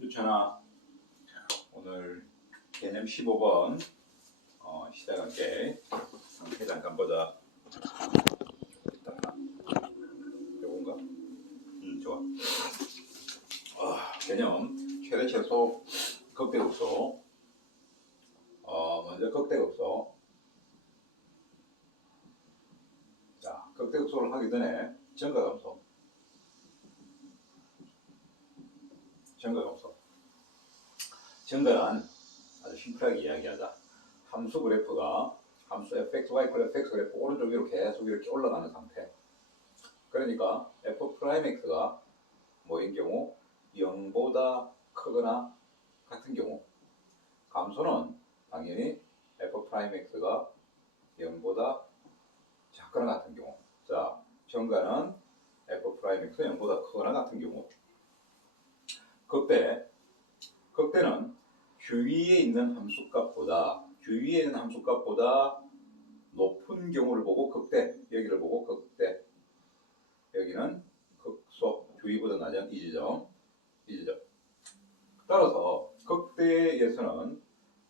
유찬아, 오늘 개념 15번 시작할게. 상태 잠깐 보자. 요건가? 좋아. 개념 최대 최소 극대극소. 먼저 극대극소. 자, 극대극소를 하기 전에 정가감소. 정가는 아주 심플하게 이야기하자. 함수 그래프가 함수 fx, y, fx 그래프 오른쪽 위로 계속 이렇게 올라가는 상태. 그러니까 f'x가 뭐인 경우 0보다 크거나 같은 경우, 감소는 당연히 f'x가 0보다 작거나 같은 경우. 자, 정가는 f'x 0보다 크거나 같은 경우. 극대는 주위에 있는 함수값보다 높은 경우를 보고 극대, 여기를 보고 극대, 여기는 극소, 주위보다 낮은 이 지점. 따라서 극대에서는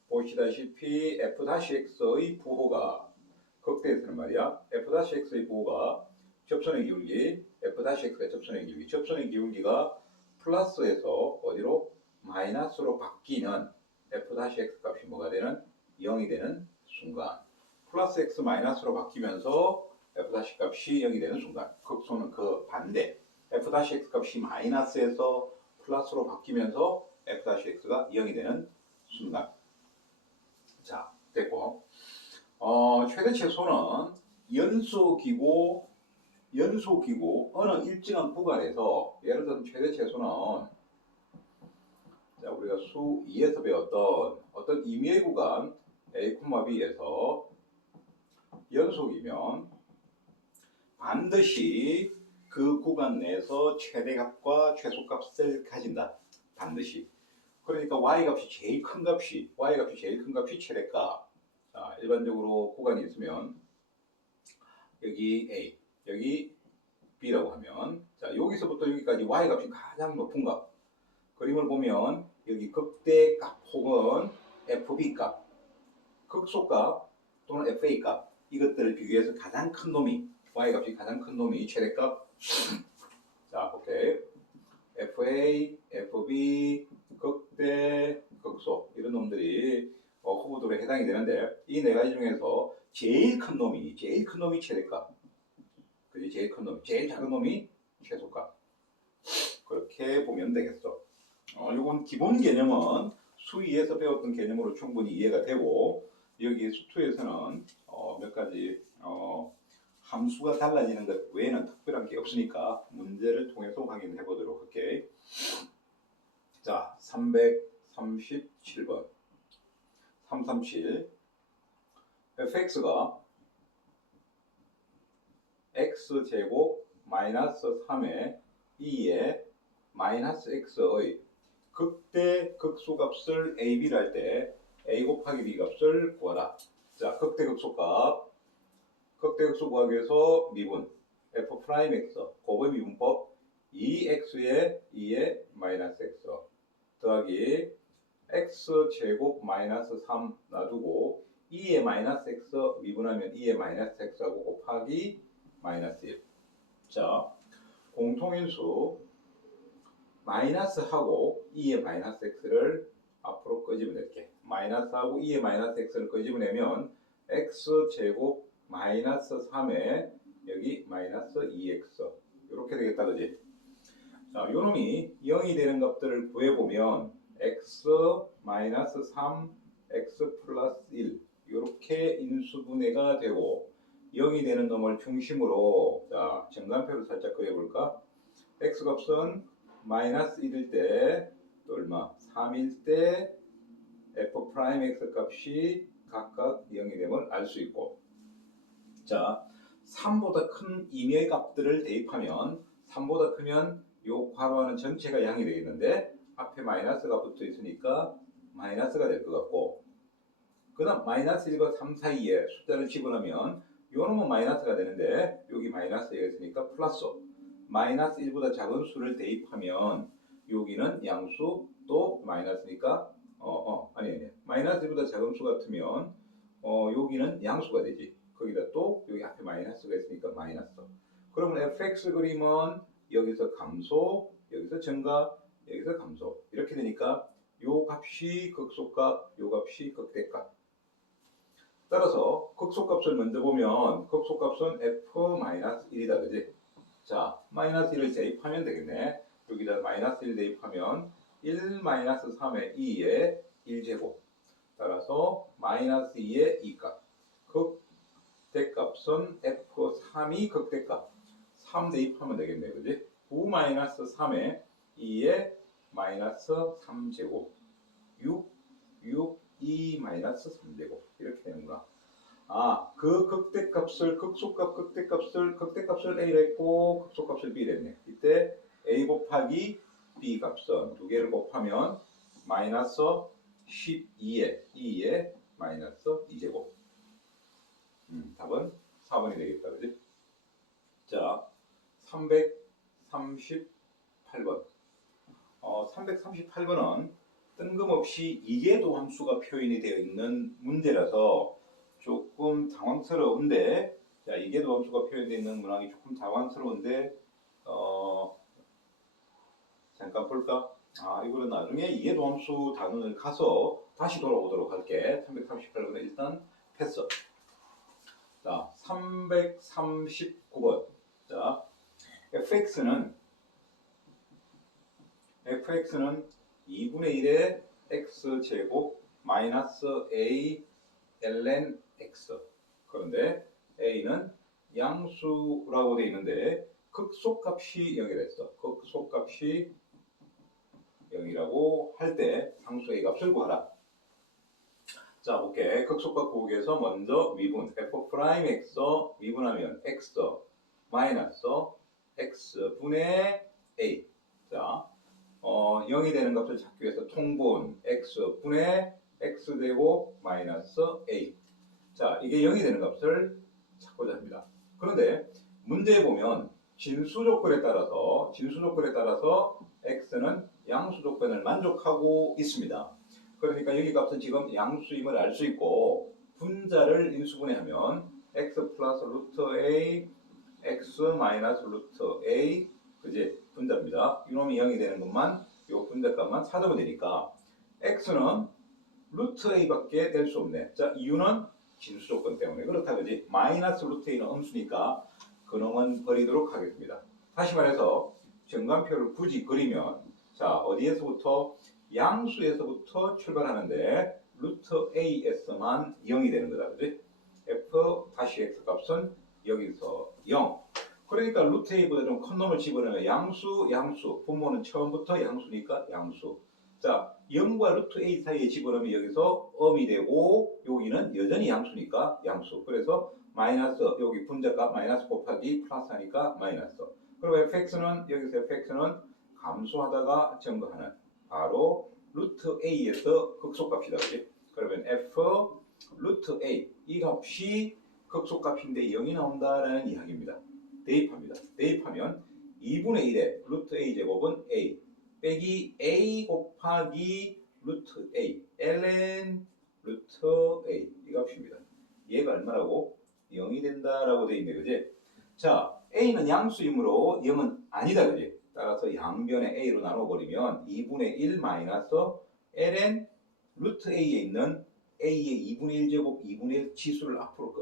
보시다시피 f'x의 부호가, 극대에서는 말이야, f'x의 부호가 접선의 기울기, f'x가 접선의 기울기가 플러스에서 어디로? 마이너스로 바뀌는 f'x 값이 뭐가 되는? 0이 되는 순간. 플러스 x 마이너스로 바뀌면서 f' 값이 0이 되는 순간. 극소는 그 반대. f' 값이 마이너스에서 플러스로 바뀌면서 f'x가 0이 되는 순간. 자, 됐고. 최대 최소는 연소기고 어느 일정한 구간에서, 예를 들면 최대 최소는, 자, 우리가 수 2에서 배웠던 어떤 임의의 구간 a, b에서 연속이면 반드시 그 구간 내에서 최대값과 최소값을 가진다. 반드시. 그러니까 y값이 제일 큰 값이 최대값. 자, 일반적으로 구간이 있으면 여기 a, 여기 b라고 하면, 자, 여기서부터 여기까지 y값이 가장 높은 값. 그림을 보면 여기 극대값 혹은 fb값, 극소값 또는 fa값, 이것들을 비교해서 가장 큰 놈이, y값이 가장 큰 놈이 최대값. 자, 오케이. fa, fb, 극대, 극소, 이런 놈들이 후보들에 해당이 되는데, 이 네 가지 중에서 제일 큰 놈이 최대값, 그지? 제일 작은 놈이 최소값. 그렇게 보면 되겠어. 이건 기본 개념은 수 2에서 배웠던 개념으로 충분히 이해가 되고, 여기 수 2에서는 몇 가지 함수가 달라지는 것 외에는 특별한 게 없으니까 문제를 통해서 확인해 보도록 할게. 자, 337번. 337. fx가 x제곱 마이너스 3의 2의 마이너스 x의 극대 극소값을 a, b를 할 때 a 곱하기 b 값을 구하라. 자, 극대 극소 구하기 위해서 미분 f'x 곱의 미분법 2x에 2의 마이너스 x 더하기 x제곱 마이너스 3 놔두고 2의 마이너스 x 미분하면 2의 마이너스 x하고 곱하기 마이너스 1. 자, 공통인수 마이너스하고 2의 마이너스 x를 앞으로 끄집어낼게. 마이너스하고 2의 마이너스 x를 끄집어내면 x제곱 마이너스 3에 여기 마이너스 2x 이렇게 되겠다, 그지? 자, 요 놈이 0이 되는 값들을 구해보면 x 마이너스 3, x 플러스 1 이렇게 인수분해가 되고, 0이 되는 놈을 중심으로, 자, 정관표를 살짝 그려볼까? x 값은 마이너스 1일 때 또 얼마? 3일 때 f'x 값이 각각 0이 됨을 알 수 있고, 자, 3보다 큰 임의의 값들을 대입하면 3보다 크면 요 괄호하는 전체가 양이 되겠는데 앞에 마이너스가 붙어 있으니까 마이너스가 될 것 같고, 그 다음 마이너스 1과 3 사이에 숫자를 집어넣으면 요 놈은 마이너스가 되는데 여기 마이너스가 있으니까 플러스, 마이너스 1보다 작은 수를 대입하면 여기는 양수 또 마이너스니까 아니 마이너스 1보다 작은 수 같으면 여기는 양수가 되지. 거기다 또 여기 앞에 마이너스가 있으니까 마이너스. 그러면 fx 그림은 여기서 감소, 여기서 증가, 여기서 감소 이렇게 되니까 요 값이 극소값, 요 값이 극대값. 따라서 극소값을 먼저 보면 극소값은 f-1이다 그지? 자, 마이너스 1을 대입하면 되겠네. 여기다 마이너스 1 대입하면 1-3의 2의 1제곱 따라서 마이너스 2의 2값. 극대값은 f3이 극대값. 3 대입하면 되겠네 그지? 9-3의 2의 마이너스 3제곱 6, 2 마이너스 3제곱 이렇게 되는구나. 그 극대값을 극대값을 A로 했고 극소값을 B로 했네. 이때 A 곱하기 B 값은 두 개를 곱하면 마이너스 12의 마이너스 2제곱. 답은 4번이 되겠다. 그지? 자, 338번. 338번은 뜬금없이 이계도 함수가 표현이 되어 있는 문제라서 조금 당황스러운데, 자, 이계도 함수가 표현되어 있는 문항이 조금 당황스러운데, 잠깐 볼까? 이거는 나중에 이계도 함수 단원을 가서 다시 돌아오도록 할게. 338번은 일단 패스. 자, 339번. 자, fx는 2분의 1의 x제곱 마이너스 a ln x. 그런데 a는 양수라고 되어 있는데 극소값이 0이라 했어. 극소값이 0이라고 할 때 상수 a 값을 구하라. 자, 볼게. 극소값 구하기 위해서 먼저 미분 f'x 미분하면 x 마이너스 x분의 a. 자, 0이 되는 값을 찾기 위해서 통분 x분의 x제곱 마이너스 a. 자, 이게 0이 되는 값을 찾고자 합니다. 그런데 문제에 보면 진수 조건에 따라서 x는 양수 조건을 만족하고 있습니다. 그러니까 여기 값은 지금 양수임을 알 수 있고 분자를 인수분해하면 x 플러스 루트 a x 마이너스 루트 a 그지? 분자입니다. 이놈이 0이 되는 것만 이 분자값만 찾으면 되니까 x는 루트 a밖에 될 수 없네. 자, 이유는 진수 조건 때문에 그렇다 그지? 마이너스 루트 a는 음수니까 그놈은 버리도록 하겠습니다. 다시 말해서 정관표를 굳이 그리면 자, 어디에서부터 양수에서부터 출발하는데 루트 a에서만 0이 되는 거다 그지? f-x 값은 여기서 0. 그러니까 루트 a보다 좀 큰 놈을 집어넣으면 양수 분모는 처음부터 양수니까 양수. 자, 0과 루트 a 사이에 집어넣으면 여기서 음이 되고 여기는 여전히 양수니까 양수. 그래서 마이너스 여기 분자값 마이너스 곱하기 플러스 하니까 마이너스. 그리고 fx는 여기서 fx는 감소하다가 증가하는 바로 루트 a에서 극소값이다 그지? 그러면 f 루트 a 이 값이 극소값인데 0이 나온다라는 이야기입니다. 대입합니다. 대입하면 2분의 1의 루트 a 제곱은 a 빼기 a 곱하기 루트 a ln 루트 a 이 값입니다. 얘가 얼마라고? 0이 된다라고 되어 있네 그지? 자, a는 양수이므로 0은 아니다 그지? 따라서 양변의 a로 나눠버리면 2분의 1 마이너스 ln 루트 a에 있는 a의 2분의 1 제곱 2분의 1 지수를 앞으로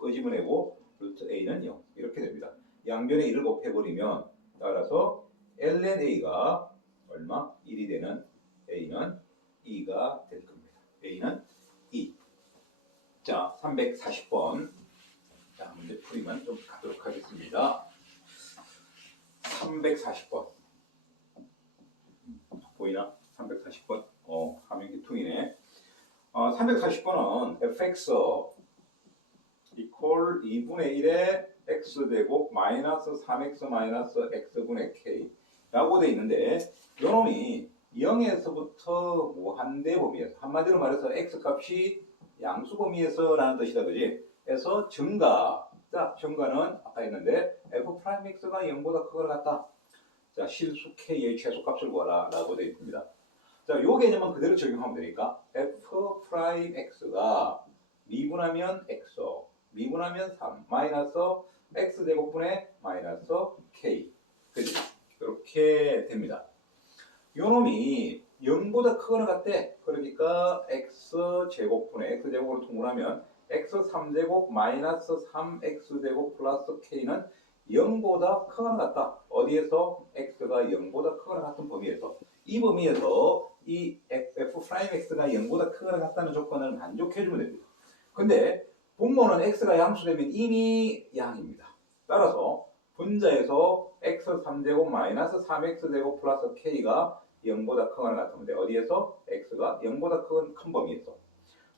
끄집어내고 루트 a는 0 이렇게 됩니다. 양변에 1을 곱해버리면 따라서 ln a가 얼마? 1이 되는 a는 2가 될 겁니다. a는 2. 자, 340번. 자, 문제 풀이만 좀 가도록 하겠습니다. 340번. 보이나? 340번. 화면 기통이네. 340번은 fx 이퀄 2분의 1의 x제곱 마이너스 3x 마이너스 x분의 k 라고 돼 있는데 요놈이 0에서부터 무한대 범위에서 한마디로 말해서 x값이 양수 범위에서 라는 뜻이다 그지? 그래서 증가. 자, 증가는 아까 했는데 f'x가 0보다 크거나 같다. 자, 실수 K의 최소값을 구하라 라고 되어 있습니다. 자, 요 개념은 그대로 적용하면 되니까 F'X가 미분하면 X, 미분하면 3, 마이너스 X제곱분의 마이너스 K. 그지? 이렇게 됩니다. 요 놈이 0보다 크거나 같대. 그러니까 X제곱분의 X제곱으로 통분하면 X3제곱 마이너스 3X제곱 플러스 K는 0보다 크거나 같다. 어디에서? X가 0보다 크거나 같은 범위에서. 이 범위에서 이 F'X가 0보다 크거나 같다는 조건을 만족해주면 됩니다. 근데 분모는 X가 양수되면 이미 양입니다. 따라서 분자에서 X3제곱 마이너스 3X제곱 플러스 K가 0보다 크거나 같으면 돼. 어디에서? X가 0보다 큰 범위에서.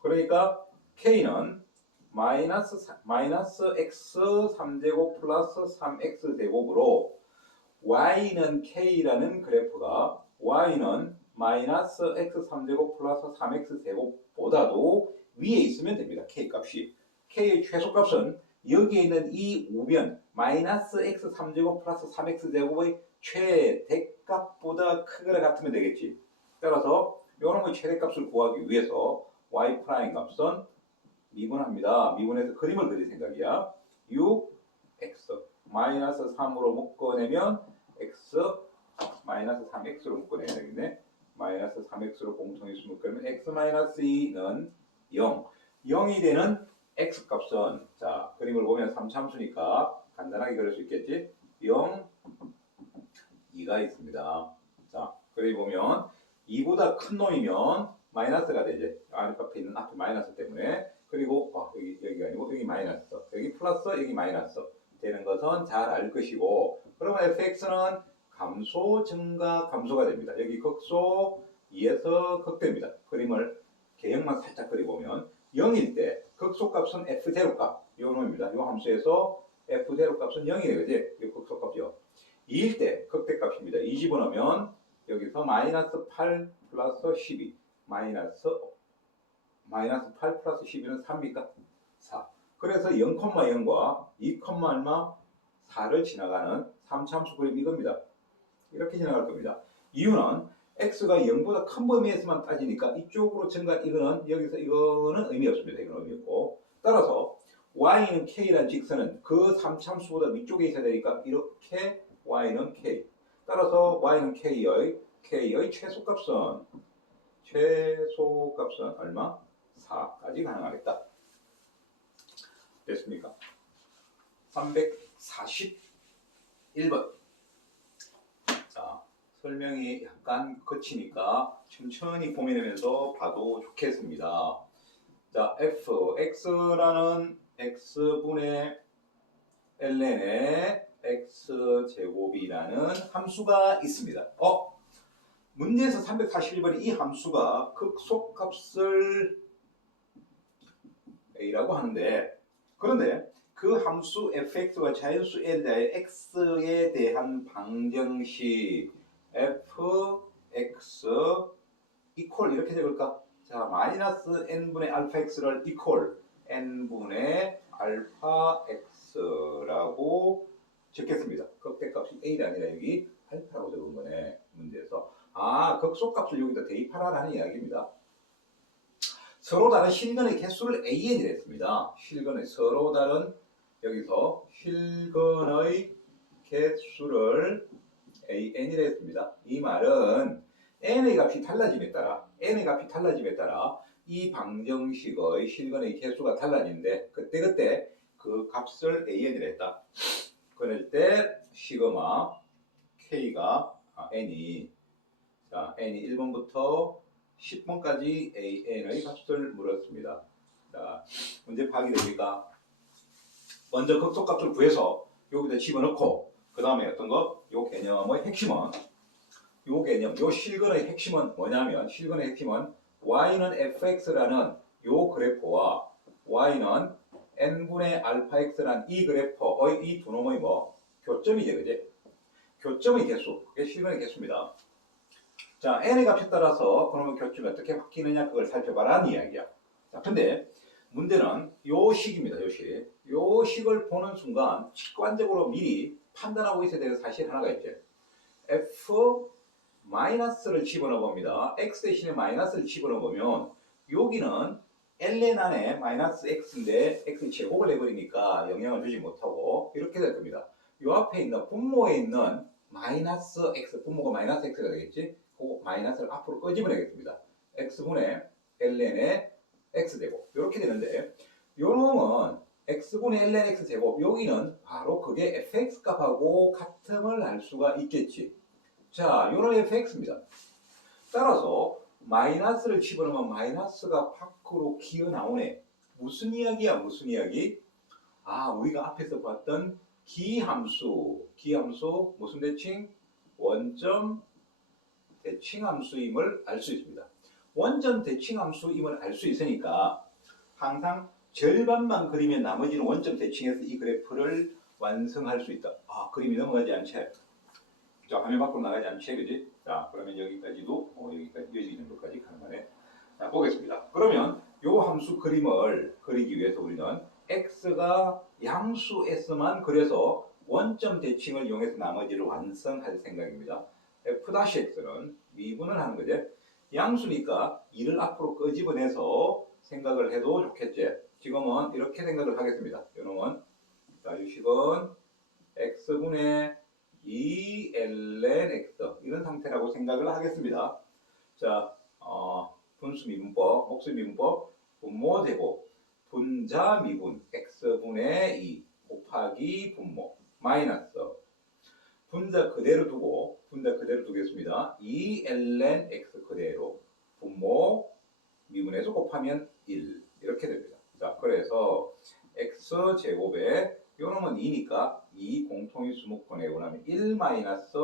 그러니까 K는 마이너스 X3제곱 플러스 3X제곱으로 Y는 K라는 그래프가 Y는 마이너스 X3제곱 플러스 3X제곱보다도 위에 있으면 됩니다. K 값이. K의 최소값은 여기에 있는 이 우변 마이너스 X3제곱 플러스 3X제곱의 최대값보다 크거나 같으면 되겠지. 따라서 요놈의 최대값을 구하기 위해서 Y 프라임 값은 미분합니다. 미분해서 그림을 그릴 생각이야. 6X 마이너스 3으로 묶어내면 X 마이너스 3X로 묶어내야 되겠네. 마이너스 3X로 공통인수 묶으면 X 마이너스 2는 0. 0이 되는 X 값은 자 그림을 보면 3참수니까 간단하게 그릴 수 있겠지. 0, 2가 있습니다. 자 그림 보면 2보다 큰 놈이면 마이너스가 되지. 앞에 있는 앞에 마이너스 때문에. 그리고 여기가 아니고 여기 마이너스, 여기 플러스, 여기 마이너스 되는 것은 잘 알 것이고, 그러면 fx는 감소, 증가, 감소가 됩니다. 여기 극소 2에서 극됩니다. 그림을 개형만 살짝 그려보면 0일 때 극소값은 f0값 이 놈입니다. 이 함수에서 f0값은 0이 되겠지. 이 극소값이요. 2일 때 극대값입니다. 2 집어넣으면 여기서 마이너스 8 플러스 12 마이너스 8 플러스 12는 3입니까? 4. 그래서 0,0과 2, 얼마? 4를 지나가는 3참수 그림 이겁니다. 이렇게 지나갈 겁니다. 이유는 x가 0보다 큰 범위에서만 따지니까 이쪽으로 증가 이거는 여기서 이거는 의미 없습니다. 이건 의미 없고. 따라서 y는 k라는 직선은 그 3참수보다 위쪽에 있어야 되니까 이렇게 y는 k. 따라서 y는 k의 최소값은 얼마? 4까지 가능하겠다. 됐습니까? 341번. 자, 설명이 약간 거치니까 천천히 고민하면서 봐도 좋겠습니다. 자, fx라는 x분의 ln의 x제곱이라는 함수가 있습니다. 문제에서 341번에 이 함수가 극소값을 a라고 하는데, 그런데 그 함수 fx가 자연수 n자의 x에 대한 방정식 fx 이퀄 이렇게 적을까? 자, 마이너스 n분의 알파 x를 이퀄 n분의 알파 x라고 적겠습니다. 극대값이 a가 아니라 여기 알파라고 적은 거네, 문제에서. 극소값을 여기다 대입하라는 이야기입니다. 서로 다른 실근의 개수를 AN이라 했습니다. 실근의 서로 다른 여기서 실근의 개수를 AN이라 했습니다. 이 말은 N의 값이 달라짐에 따라 이 방정식의 실근의 개수가 달라지는데 그때 그 값을 AN이라 했다. 그럴 때 시그마 K가 N이 N이 1번부터 10번까지 AN의 값을 물었습니다. 자, 문제 파악이 됩니까? 먼저 극소값을 구해서 여기다 집어넣고 그 다음에 어떤 거? 요 개념의 핵심은 요 실근의 핵심은 뭐냐면 실근의 핵심은 y는 fx라는 요 그래프와 y는 n분의 알파 x라는 이 그래프의 이 두 놈의 교점이지, 그지? 교점의 개수, 그게 실근의 개수입니다. 자, n의 값에 따라서 그러면 교점이 어떻게 바뀌느냐 그걸 살펴봐라는 이야기야. 자, 근데 문제는 요 식입니다. 요 식을 보는 순간 직관적으로 미리 판단하고 있어야 되는 사실 하나가 있죠. f 마이너스를 집어넣어 봅니다. x 대신에 마이너스를 집어넣어 보면 여기는 ln 안에 마이너스 x인데 x 제곱을 해버리니까 영향을 주지 못하고 이렇게 될 겁니다. 요 앞에 있는 분모에 있는 마이너스 x, 분모가 마이너스 x가 되겠지? 그 마이너스를 앞으로 끄집어내겠습니다. x분의 ln의 x제곱 이렇게 되는데 요 놈은 x분의 ln x제곱 여기는 바로 그게 fx 값하고 같음을 알 수가 있겠지. 자, 요런 fx입니다. 따라서 마이너스를 집어넣으면 마이너스가 밖으로 기어 나오네. 무슨 이야기야? 무슨 이야기? 아, 우리가 앞에서 봤던 기함수 무슨 대칭? 원점 대칭함수임을 알 수 있습니다. 원점 대칭함수임을 알 수 있으니까 항상 절반만 그리면 나머지는 원점 대칭해서 이 그래프를 완성할 수 있다. 아, 그림이 넘어가지 않지? 자, 화면 밖으로 나가지 않지, 그지? 자, 그러면 여기까지도 여기까지 이 정도까지 가능하네. 자, 보겠습니다. 그러면 요 함수 그림을 그리기 위해서 우리는 x가 양수 s만 그려서 원점 대칭을 이용해서 나머지를 완성할 생각입니다. f-x는 미분을 하는 거지. 양수니까 2를 앞으로 끄집어내서 생각을 해도 좋겠지. 지금은 이렇게 생각을 하겠습니다. 요놈은 자, 유식은 x분의 2ln x 이런 상태라고 생각을 하겠습니다. 자, 분수 미분법, 목수 미분법, 분모 제곱, 분자 미분 x분의 2 곱하기 분모 마이너스 분자 그대로 두겠습니다. 2ln x 그대로 분모 미분해서 곱하면 1 이렇게 됩니다. 자, 그래서 x제곱에 요놈은 2니까 2 공통인 수목분 내고 나면 1 마이너스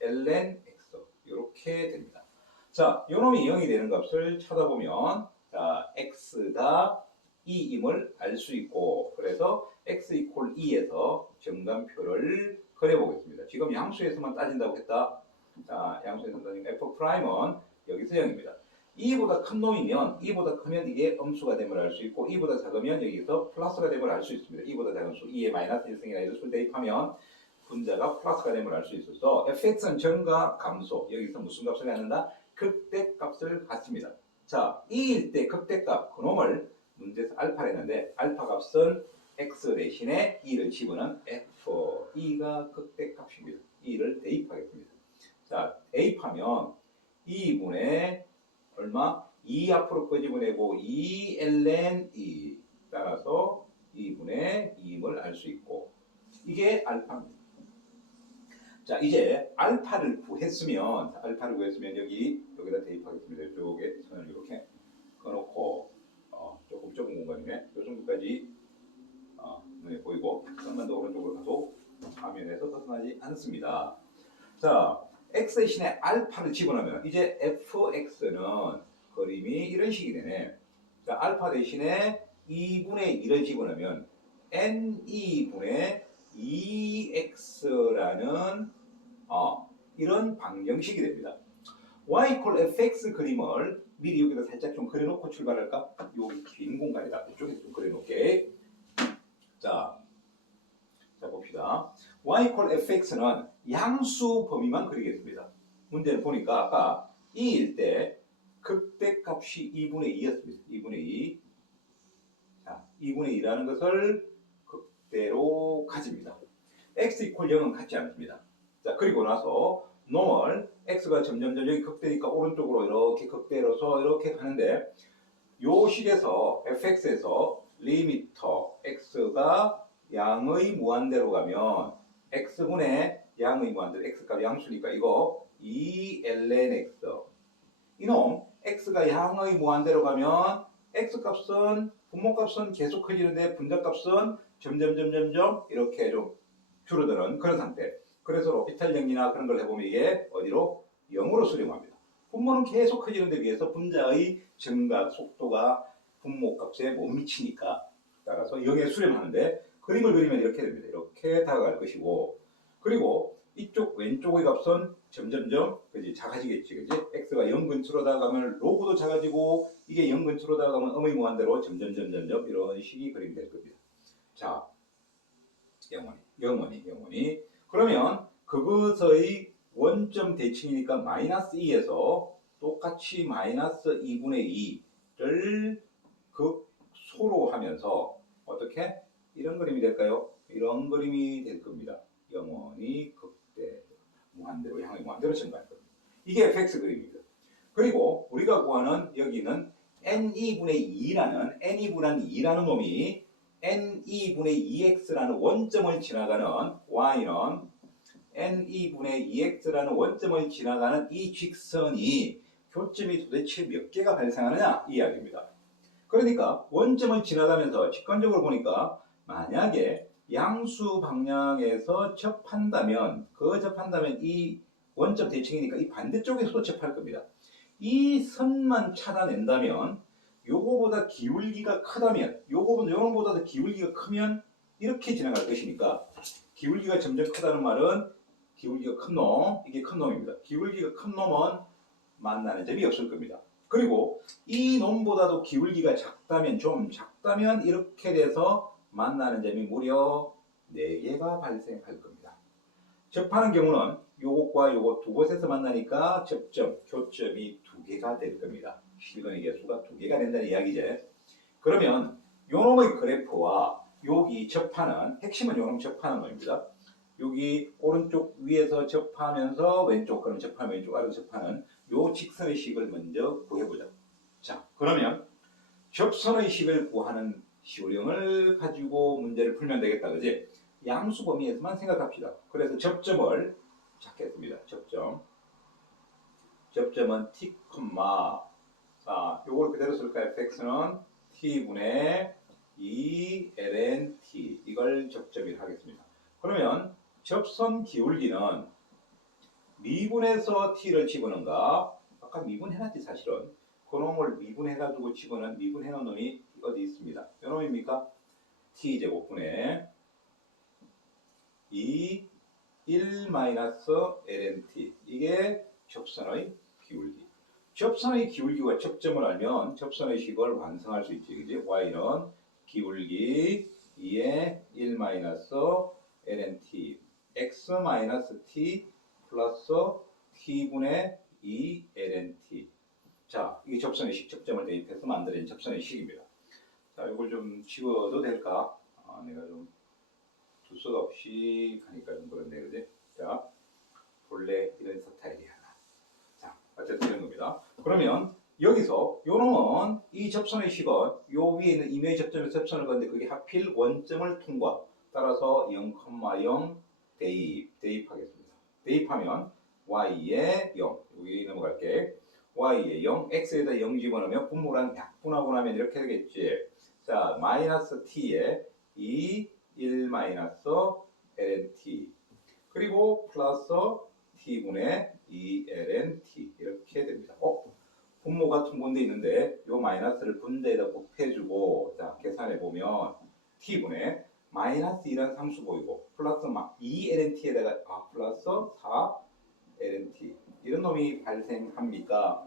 ln x 이렇게 됩니다. 자, 요놈이 0이 되는 값을 찾아보면 자, x가 2임을 알 수 있고 그래서 x 이퀄 2에서 정담표를 그려보겠습니다. 지금 양수에서만 따진다고 했다. 자, 양수에서 따진 f'은 여기서 0입니다. 2보다 큰 놈이면 2보다 크면 이게 음수가 됨을 알 수 있고 2보다 작으면 여기서 플러스가 됨을 알 수 있습니다. 2보다 작은 수 2에 마이너스 1승이나 이런 수를 대입하면 분자가 플러스가 됨을 알 수 있어서 fx는 증가 감소 여기서 무슨 값을 갖는다? 극대값을 갖습니다. 자, 2일 때 극대값 그놈을 문제에서 알파를 했는데 알파 값은 x 대신에 2를 집어넣은 f 2가 극대값입니다. 2를 대입하겠습니다. 자, 대입하면 2분의 얼마? 2 앞으로 끄집어내고 2 ln 2 따라서 2분의 2임을 알 수 있고 이게 알파입니다. 자, 이제 알파를 구했으면 여기다 대입하겠습니다. 이쪽에 선을 이렇게 꺼놓고 조금 좁은 공간이네. 이 정도까지 눈에 보이고 조금만 더 오른쪽으로 가도 화면에서 벗어나지 않습니다. 자, x 대신에 알파를 집어넣으면 이제 fx는 그림이 이런 식이 되네. 자, 알파 대신에 2분의 1을 집어넣으면 n2분의 2x라는 이런 방정식이 됩니다. y equal fx 그림을 미리 여기다 살짝 좀 그려놓고 출발할까? 여기 빈 공간이다. 이쪽에서 좀 그려놓게. 자, 봅시다. y equal fx는 양수 범위만 그리겠습니다. 문제를 보니까 아까 2일 때 극대값이 2분의 2였습니다. 2분의 2. 자, 2분의 2라는 것을 극대로 가집니다. x equal 0은 같지 않습니다. 자, 그리고 나서 놈을 x가 점점 여기 극대니까 오른쪽으로 이렇게 극대로서 이렇게 가는데 요 식에서 fx에서 리미터 x가 양의 무한대로 가면 x분의 양의 무한대로 x값 양수니까 이거 2ln x 이놈 x가 양의 무한대로 가면 x값은 분모값은 계속 커지는데 분자값은 점점 이렇게 좀 줄어드는 그런 상태. 그래서 로피탈 정리나 그런 걸 해보면 이게 어디로? 0으로 수렴합니다. 분모는 계속 커지는데 비해서 분자의 증가 속도가 분모값에 못 미치니까 따라서 0에 수렴하는데 그림을 그리면 이렇게 됩니다. 이렇게 다가갈 것이고 그리고 이쪽 왼쪽의 값은 점점점 그지 작아지겠지, 그지? x가 0 근처로 다가가면 로그도 작아지고 이게 0 근처로 다가가면 음의 무한대로 점점점 이런 식이 그림이 될 겁니다. 자, 영원히. 그러면 그것의 원점 대칭이니까 마이너스 2에서 똑같이 마이너스 2분의 2를 극소로 하면서 어떻게? 이런 그림이 될까요? 이런 그림이 될 겁니다. 영원히 극대 무한대로 향해 무한대로 증가할 겁니다. 이게 fx 그림입니다. 그리고 우리가 구하는 여기는 n2분의 2라는 n2분의 놈이 n2분의 2x라는 원점을 지나가는 y는 n2분의 2x라는 원점을 지나가는 이 직선이 교점이 도대체 몇 개가 발생하느냐 이 이야기입니다. 그러니까 원점을 지나가면서 직관적으로 보니까 만약에 양수 방향에서 접한다면 이 원점 대칭이니까 이 반대쪽에서도 접할 겁니다. 이 선만 찾아낸다면 요거보다 기울기가 크다면 요거보다 더 기울기가 크면 이렇게 지나갈 것이니까 기울기가 점점 크다는 말은 기울기가 큰 놈, 이게 큰 놈입니다. 기울기가 큰 놈은 만나는 점이 없을 겁니다. 그리고 이 놈보다도 기울기가 좀 작다면 이렇게 돼서 만나는 점이 무려 4개가 발생할 겁니다. 접하는 경우는 요것과 요것 두 곳에서 만나니까 교점이 2개가 될 겁니다. 실근의 개수가 2개가 된다는 이야기죠. 그러면 요놈의 그래프와 여기 접하는 핵심은 요놈 접하는 놈입니다. 여기 오른쪽 위에서 접하면서 왼쪽 그럼 접하면 왼쪽 아래로 접하는 요 직선의 식을 먼저 구해보자. 자, 그러면 접선의 식을 구하는 시호령을 가지고 문제를 풀면 되겠다, 그지? 양수 범위에서만 생각합시다. 그래서 접점을 찾겠습니다. 접점은 t, 자, 요걸 그대로 쓸까요? fx는 t분의 2 ln t 이걸 접점이라 하겠습니다. 그러면 접선 기울기는 미분해서 t를 집어넣는가? 아까 미분해놨지 사실은. 그놈을 미분해가지고 미분해놓은 놈이 어디 있습니다. 요 놈입니까? t제곱분의 2 1-ln_t 이게 접선의 기울기. 접선의 기울기와 접점을 알면 접선의 식을 완성할 수 있지, 그지? y는 기울기 2의 1-ln_t x-t 플러스 t분의 2ln_t. 자, 이게 접선의 식, 접점을 대입해서 만들어진 접선의 식입니다. 자, 이걸 좀 지워도 될까? 내가 좀 두서가 없이 하니까 좀 그렇네, 그지? 자, 본래 이런 스타일이 하나. 자, 어쨌든 이런 겁니다. 그러면 여기서 요 놈은 이 접선의 식은 요 위에 있는 임의 접점에서 접선을 건데 그게 하필 원점을 통과. 따라서 0,0 대입하겠습니다. 대입하면 y에 0. 여기 넘어갈게. y에 0, x에다 0 집어넣으면 분모랑 약분하고 나면 이렇게 되겠지. 자, 마이너스 t에 2 1-ln_t 그리고 플러스 t분의 2ln_t 이렇게 됩니다. 분모가 통분돼 있는데 요 마이너스를 분대에다 곱해주고 자 계산해보면 t분의 마이너스 2란 상수 보이고 플러스 2ln_t에다가 플러스 4ln_t 이런 놈이 발생합니까?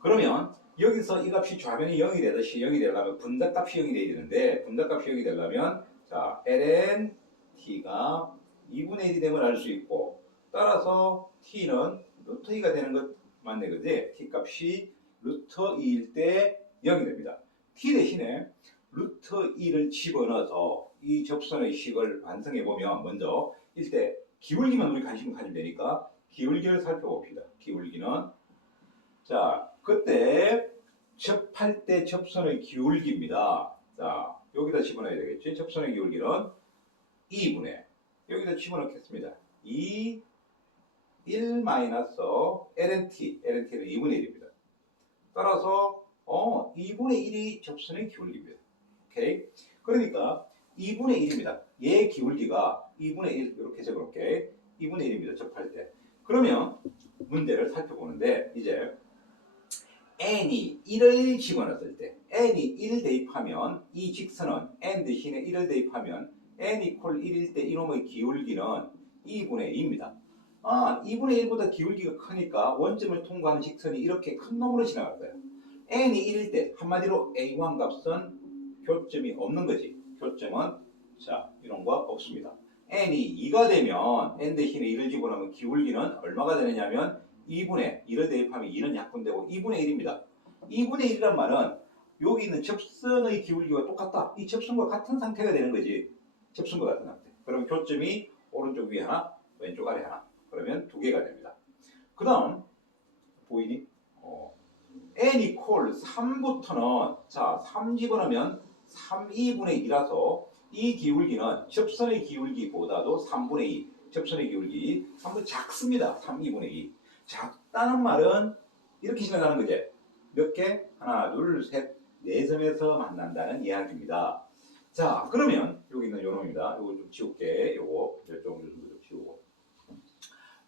그러면 여기서 이 값이 좌변이 0이 되려면 분자값이 0이 돼야 되는데 분자값이 0이 되려면 자 ln_t가 2분의 1이 되면 알 수 있고 따라서 t는 루트 2가 되는 것 맞네, 그지? t 값이 루트 2일 때 0이 됩니다. t 대신에 루트 2를 집어넣어서 이 접선의 식을 완성해보면 먼저 이때 기울기만 우리 관심 가지면 되니까 기울기를 살펴봅시다. 기울기는 자 그때 접할 때 접선의 기울기입니다. 자 여기다 집어넣어야 되겠지. 접선의 기울기는 2분의 여기다 집어넣겠습니다. 2 1-ln_t lnt는 2분의 1입니다. 따라서 2분의 1이 접선의 기울기입니다. 오케이? 그러니까 2분의 1입니다. 얘 기울기가 2분의 1 이렇게 적어볼게. 2분의 1입니다. 접할 때. 그러면 문제를 살펴보는데 이제 n이 1을 집어넣었을 때 n이 1 대입하면 이 직선은 n 대신에 1을 대입하면 n 이퀄 1일 때 이놈의 기울기는 2분의 2입니다. 2분의 1보다 기울기가 크니까 원점을 통과하는 직선이 이렇게 큰 놈으로 지나갈 거예요. n이 1일 때 한마디로 a1 값은 교점이 없는 거지. 교점은 자 이런 거 없습니다. n이 2가 되면 n 대신에 1을 집어넣으면 기울기는 얼마가 되느냐면 2분의 1을 대입하면 2는 약분되고 2분의 1입니다. 2분의 1이란 말은 여기 있는 접선의 기울기와 똑같다. 이 접선과 같은 상태가 되는 거지. 접선과 같은 상태. 그러면 교점이 오른쪽 위에 하나, 왼쪽 아래 하나. 그러면 두 개가 됩니다. 그 다음 보이니? n 이퀄 3부터는 자 3 집어넣으면 3, 2분의 2라서 이 기울기는 접선의 기울기보다도 3분의 2, 접선의 기울기 3분 작습니다. 3, 2분의 2. 작다는 말은 이렇게 지나가는 거지. 몇 개? 하나, 둘, 셋, 네 점에서 만난다는 이야기입니다. 자, 그러면 여기 있는 요 놈입니다. 요거 좀 지울게. 요거 좀 지우고.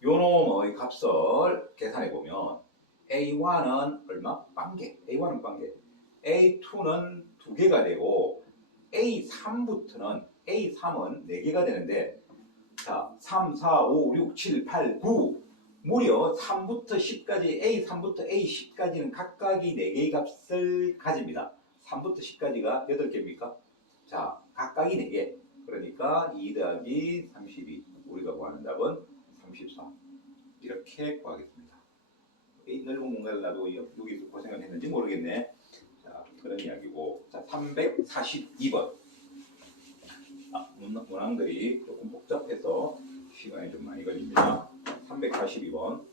요 놈의 값을 계산해 보면 A1은 얼마? 빵개. A1은 빵개. A2는 2개가 되고 A3부터는 A3은 4개가 되는데 자, 3, 4, 5, 6, 7, 8, 9 무려 3부터 10까지 A3부터 A10까지는 각각이 4개의 값을 가집니다. 3부터 10까지가 8개입니까? 자, 각각이 4개. 그러니까 2 더하기 32. 우리가 구하는 답은 34. 이렇게 구하겠습니다. 이 넓은 공간을 놔도 여기서 고생을 했는지 모르겠네. 자, 그런 이야기고. 자, 342번. 문항들이 조금 복잡해서 시간이 좀 많이 걸립니다. 342번.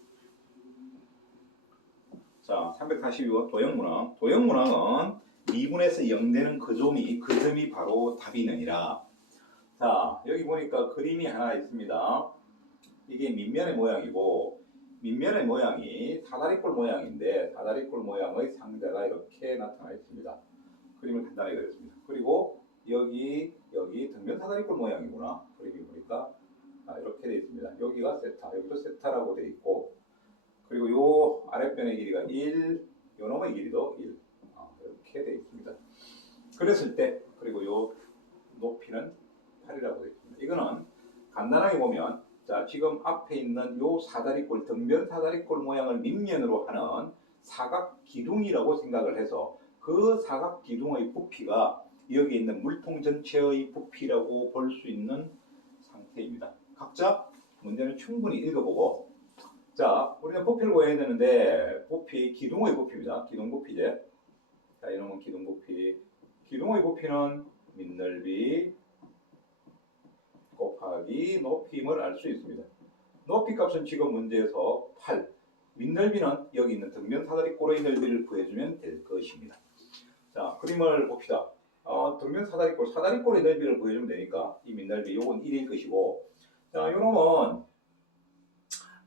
자, 342번 도형문항. 도형문항은 미분에서 0 되는 그 점이 바로 답이느니라. 자, 여기 보니까 그림이 하나 있습니다. 이게 밑면의 모양이고 밑면의 모양이 사다리꼴 모양인데 사다리꼴 모양의 상자가 이렇게 나타나 있습니다. 그림을 간단하게 그렸습니다. 그리고 여기 등면 사다리꼴 모양이구나. 그림이 보니까 이렇게 되어 있습니다. 여기가 세타, 여기도 세타라고 되어 있고 그리고 요 아랫변의 길이가 1, 요 놈의 길이도 1 이렇게 되어 있습니다. 그랬을 때 그리고 요 높이는 8이라고 되어 있습니다. 이거는 간단하게 보면 자, 지금 앞에 있는 요 사다리꼴, 등변 사다리꼴 모양을 밑면으로 하는 사각 기둥이라고 생각을 해서 그 사각 기둥의 부피가 여기 있는 물통 전체의 부피라고 볼 수 있는 상태입니다. 각자 문제는 충분히 읽어보고 자, 우리는 부피를 구해야 되는데 부피, 기둥의 부피입니다. 기둥 부피제. 자, 이놈은 기둥 부피. 기둥의 부피는 밑넓이 곱하기 높이임을 알 수 있습니다. 높이 값은 지금 문제에서 8, 밑넓이는 여기 있는 등면 사다리꼴의 넓이를 구해주면 될 것입니다. 자, 그림을 봅시다. 등면 사다리꼴의 넓이를 구해주면 되니까 이 밑넓이 요건 1일 것이고 자, 요놈은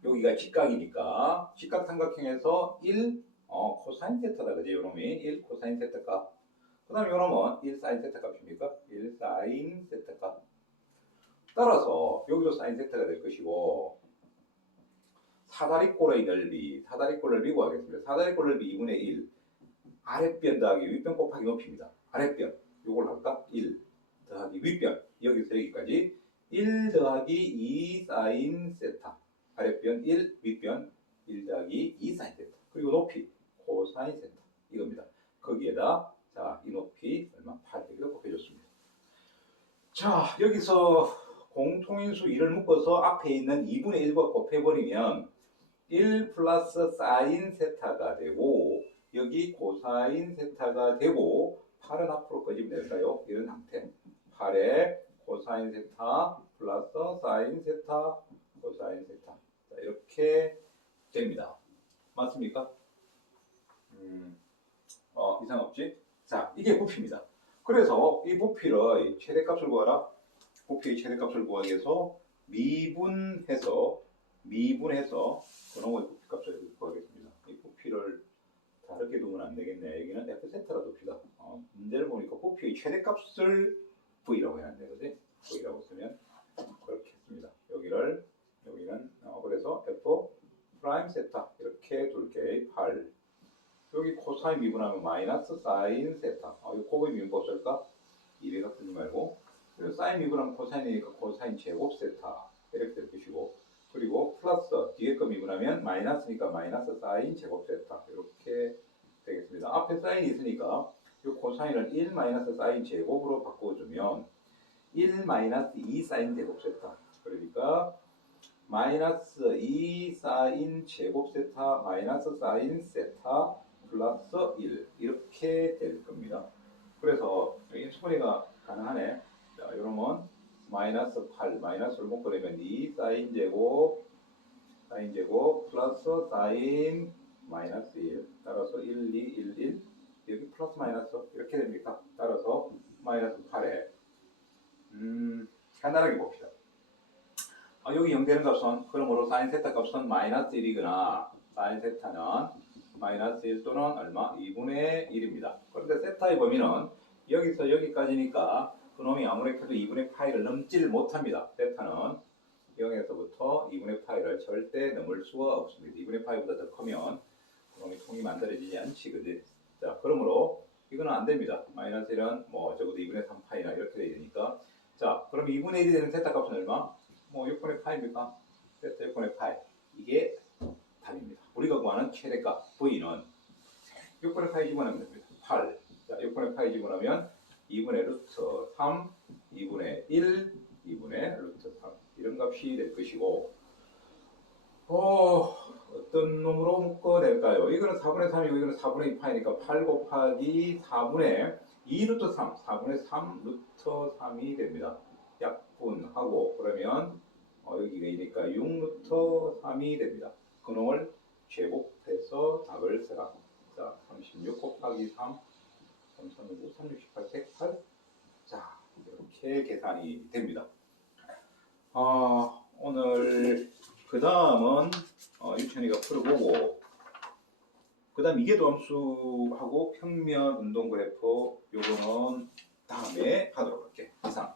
여기가 직각이니까 직각삼각형에서 1 코사인 세타다 그지? 요놈이 1 코사인 세타 값. 그 다음에 요놈은 1 사인 세타 값입니까? 1 사인 세타 값. 따라서 여기도 사인 세타가 될 것이고 사다리꼴의 넓이 구하겠습니다. 사다리꼴 넓이 2분의 1 아랫변 더하기 윗변 곱하기 높이입니다. 아랫변 요걸 할까? 1 더하기 윗변 여기서 여기까지 1 더하기 2 사인 세타 아랫변 1 윗변 1 더하기 2 사인 세타 그리고 높이 코사인 세타 이겁니다. 거기에다 자, 이 높이 얼마? 8 여기다 곱해줬습니다. 자, 여기서 공통인수 2를 묶어서 앞에 있는 2분의 1과 곱해버리면 1 플러스 사인 세타가 되고 여기 코사인 세타가 되고 8은 앞으로 꺼지면 될까요? 이런 상태 8에 코사인 세타 플러스 사인 세타 코사인 세타 자, 이렇게 됩니다. 맞습니까? 이상 없지? 자, 이게 부피입니다. 그래서 이 부피의 최대값을 구하라. 부피의 최대값을 구하기 위해서 미분해서 그놈의 부피값을 구하겠습니다. 이 부피를 다르게 두면 안 되겠네. 여기는 f 세타라 둡시다. 문제를 보니까 부피의 최대값을 v라고 해야 되거든. v라고 쓰면 그렇게 했습니다. 여기는 그래서 f 프라임 세타 이렇게 둘게 8. 여기 코사인 미분하면 마이너스 사인 세타. 이 곱의 미분법 쓸까? 200가 쓰지 말고. 그리고 사인 미분하면 코사인이니까 코사인 제곱 세타 이렇게 될 것이고 그리고 플러스 뒤에 거 미분하면 마이너스니까 마이너스 사인 제곱 세타 이렇게 되겠습니다. 앞에 사인이 있으니까 이 코사인을 1 마이너스 사인 제곱으로 바꿔주면 1 마이너스 2 사인 제곱 세타. 그러니까 마이너스 2 사인 제곱 세타 마이너스 사인 세타 플러스 1 이렇게 될 겁니다. 그래서 여기 처리가 가능하네. 자, 이러면 마이너스 8 마이너스를 묶어내면 2 사인 제곱 플러스 사인 마이너스 1 따라서 1, 2, 1, 1 여기 플러스 마이너스 이렇게 됩니까? 따라서 마이너스 8에 간단하게 봅시다. 여기 0 되는 값은 그러므로 사인 세타 값은 마이너스 1이거나 사인 세타는 마이너스 1 또는 얼마? 2분의 1입니다. 그런데 세타의 범위는 여기서 여기까지니까 그놈이 아무리 커도 2분의 파이를 넘지를 못합니다. 세타는 0에서부터 2분의 파이를 절대 넘을 수가 없습니다. 2분의 파이보다 더 크면 그놈이 통이 만들어지지 않지, 그지? 자, 그러므로 이거는 안 됩니다. 마이너스 1은 뭐 적어도 2분의 3 파이나 이렇게 되어 있으니까. 자, 그럼 2분의 1이 되는 세타 값은 얼마? 뭐 6분의 파이입니까? 세타 6분의 파이. 이게 답입니다. 우리가 구하는 최대값 V는 6분의 파이 집어넣으면 됩니다. 8. 자, 6분의 파이 집어넣으면 2분의 루트 3, 2분의 1, 2분의 루트 3. 이런 값이 될 것이고, 어떤 놈으로 묶어낼까요? 이거는 4분의 3이고 이거는 4분의 2 파이니까 8 곱하기 4분의 2 루트 3, 4분의 3 루트 3이 됩니다. 약분하고 그러면 여기가 이니까 6 루트 3이 됩니다. 그놈을 제곱해서 답을 써라. 자, 36 곱하기 3, 339, 368, 108. 자, 이렇게 계산이 됩니다. 오늘 그 다음은 유천이가 풀어보고 그 다음 이계도함수하고 평면 운동 그래프 요거는 다음에 하도록 할게. 이상.